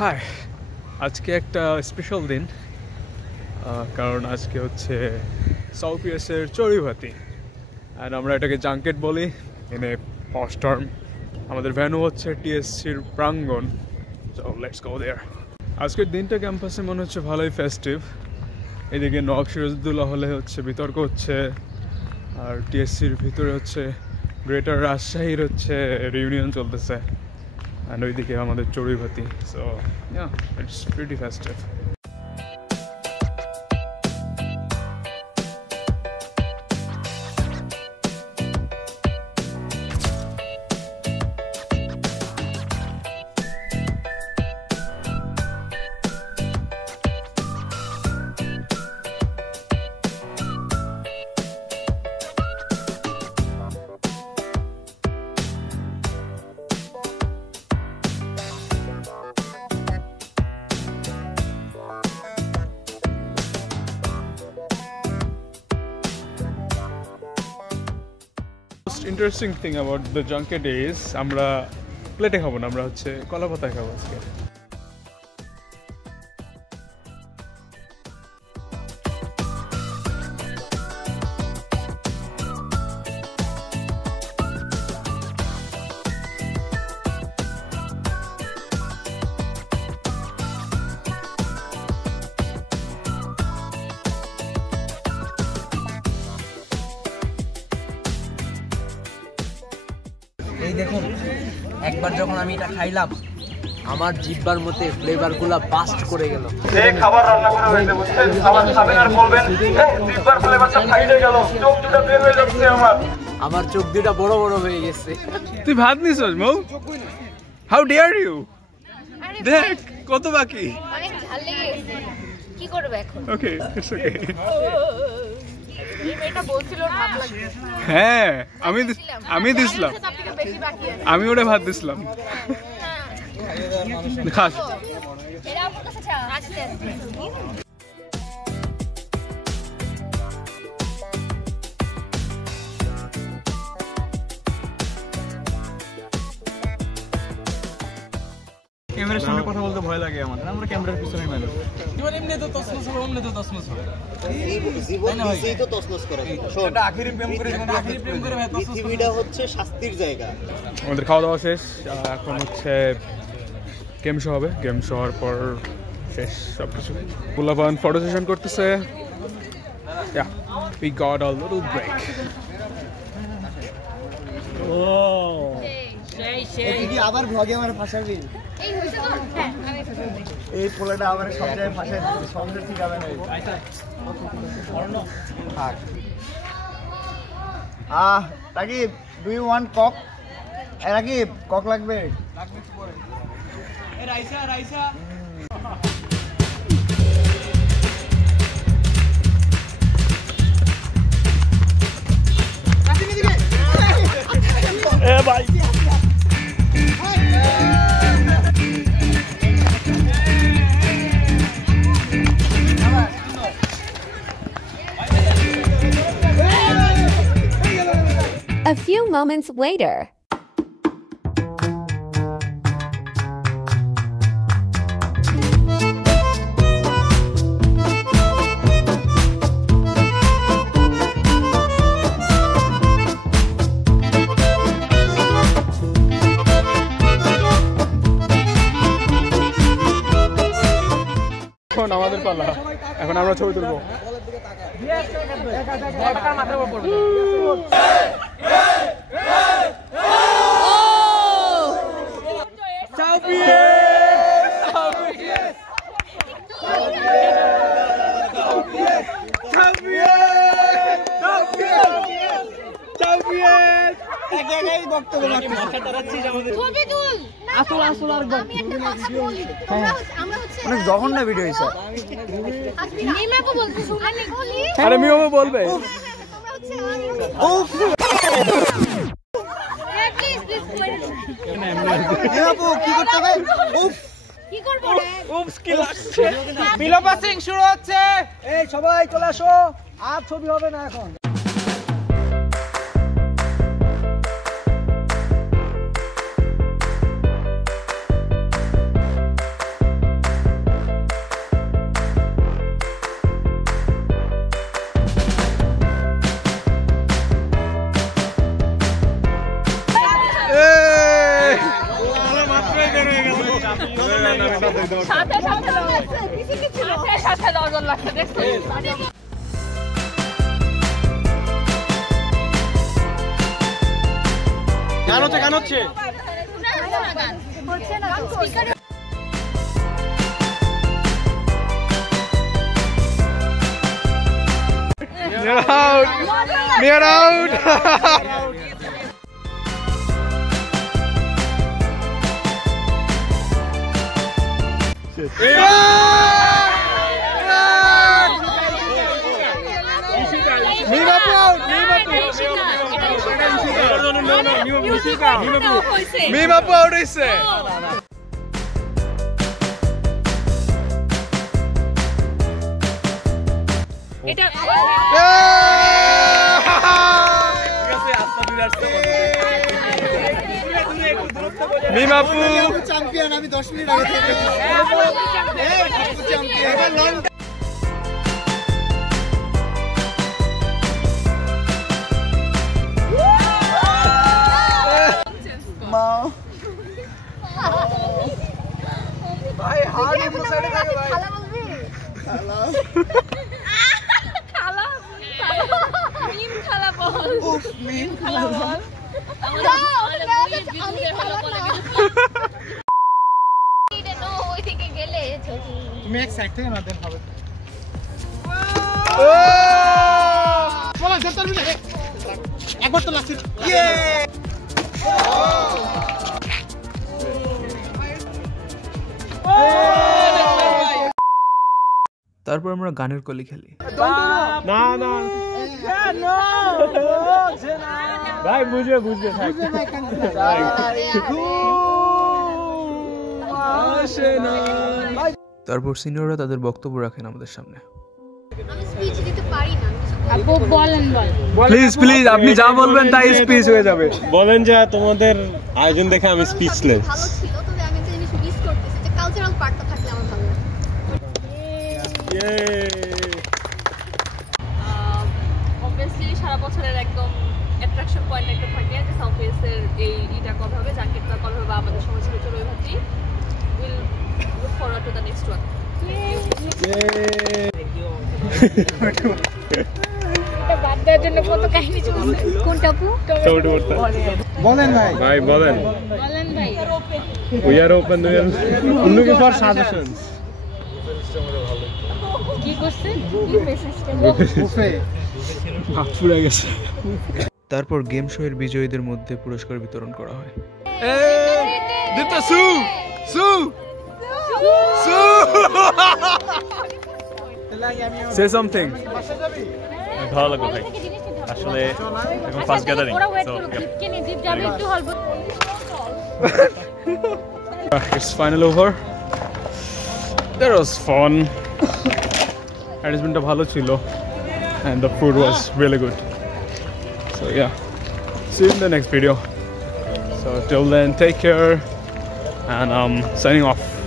High, আজকে একটা special দিন, কারণ আজকে হচ্ছে সাউপিয়াসের চড়ুইভাতি অ্যান্ড আমরা এটাকে জাঙ্কেট বলি ইন এ পশ টার্ম। আমাদের ভ্যানু হচ্ছে টিএসসির প্রাঙ্গণ, সো লেটস গো দেয়ার। আজকের দিনটা ক্যাম্পাসে মনে হচ্ছে ভালোই ফেস্টিভ। এদিকে নওয়াব সিরাজউদ্দৌলা হলে হচ্ছে বিতর্ক হচ্ছে, আর টিএসসির ভিতরে হচ্ছে গ্রেটার রাজশাহীর হচ্ছে রিউনিয়ন চলতেছে, and ওইদিকে আমাদের চড়ুইভাতি। So yeah, it's pretty festive. Interesting thing about the junket is আমরা প্লেটে খাবো না, আমরা হচ্ছে কলা পাতায় খাবো আজকে। এই দেখুন, একবার যখন আমি এটা খাইলাম আমার জিহ্বার মধ্যে ফ্লেভারগুলো বাস্ট করে গেল। এই খাবার রান্না করা হয়েছে, বুঝছেন? আমার খাবেন আর বলবেন জিহ্বার ফ্লেভারটা ফাইটে গেল, চোখ দুটো বের হয়ে যাচ্ছে আমার চোখ দুটো বড় বড় হয়ে গেছে। তুই ভাত নিছস মৌ? How dare you! দেখ কত বাকি, অনেক ঝাল লেগে গেছে, কি করবে এখন? ওকে, ইটস ওকে। এই মেয়েটা বলছিল ভাত লাগবে। হ্যাঁ, আমি দিছিলাম, আমি ওরে ভাত দিছিলাম। খাস এরা আমার কাছে আসছে। ক্যামেরার সামনে কথা বলতে ভয় লাগে আমাদের, আমরা ক্যামেরার পিছনে মানুষ। জীবন এমনি তো তছনছ হবে, অমনি তো তছনছ হবে। জীবন নিজেই তো তছনছ করে। এটা আখিরি প্রেম করে ভাই তছনছ। পৃথিবীটা হচ্ছে শাস্তির জায়গা। আমাদের খাওয়া দাওয়া শেষ, এখন হচ্ছে গেম শো হবে। গেম শো হওয়ার পর শেষ সব কিছু। পোলাপান ফটো সেশন করতেছে। Yeah, we got a little break. কি আবার ব্লগে আমার ফাঁসাবি? এই হইছে তো? হ্যাঁ, আমি ফাঁসাবো। এই পোলাটা আমার সব জায়গায় ফাঁসায় দিচ্ছে, সন্দেহ ঠিক হবে না। থাক। Rakib, do you want coke? Rakib, coke লাগবে? লাগবে তো পরে। এই রাইসা এ ভাই, A few moments later. এখন আমাদের পালা, এখন আমরা ছবি তুলবো। অনেক জঘন্য ভিডিও হয়েছে। আরে মিও বলবে কি করতে হবে? বিলোপা সিং শুরু হচ্ছে। এই সবাই চলে আসো, আর ছবি হবে না এখন। সাথে 10 জন লাগছে দেখছো গান হচ্ছে Near out! Mimapu out হইছে এটা মিমাপু চ্যাম্পিয়ন আমি 10 মিনিট আগে থেকে চ্যাম্পিয়ন মা ভাই হার্ড ইমো সাইডে থাকে ভাই খালা বলবি খালা খালা মিম খালা বল উফ মিম খালা বল তুমি এক সাইড থেকে না দেন হবে একবার তো লাগছে ইয়ে তারপর আমরা গানের কলি খেলি না না ভাই বুঝবে থাক তারপর সিনিয়ররা তাদের বক্তব্য রাখেন আমাদের সামনে আমি স্পিচ দিতে পারি না আপু বলেন প্লিজ আপনি যা বলবেন তাই স্পিচ হয়ে যাবে বলেন যে তোমাদের আয়োজন দেখে আমি স্পিচলেস ভালো ছিল তবে আমি একটা জিনিস মিস করতেছি যে কালচারাল পার্টটা থাকলে আমার ভালো লাগে অবভিয়াসলি সারা বছরের একদম অ্যাট্রাকশন পয়েন্ট একটা থাকে যে সাউথওয়েস্টের এই ইটা কবে হবে জাঙ্কেটটা কবে হবে আমাদের সময় ছিল চড়ুই ভাতি will look forward to the next one বাদ দেওয়ার জন্য কত কাহিনী চলছে কোনটা আপু বলেন ভাই ভাই বলেন ভাই we are open looking for suggestions কি করছে বুফে পুরা গেছে তারপর গেম শো এর বিজয়ীদের মধ্যে পুরস্কার বিতরণ করা হয় Say something. ভালো লাগলো ভাই আসলে এখন first gathering so It's finally over. That was fun. Arrangementটা ভালো ছিল and the food was really good. So yeah, see you in the next video. So till then, take care and I'm signing off.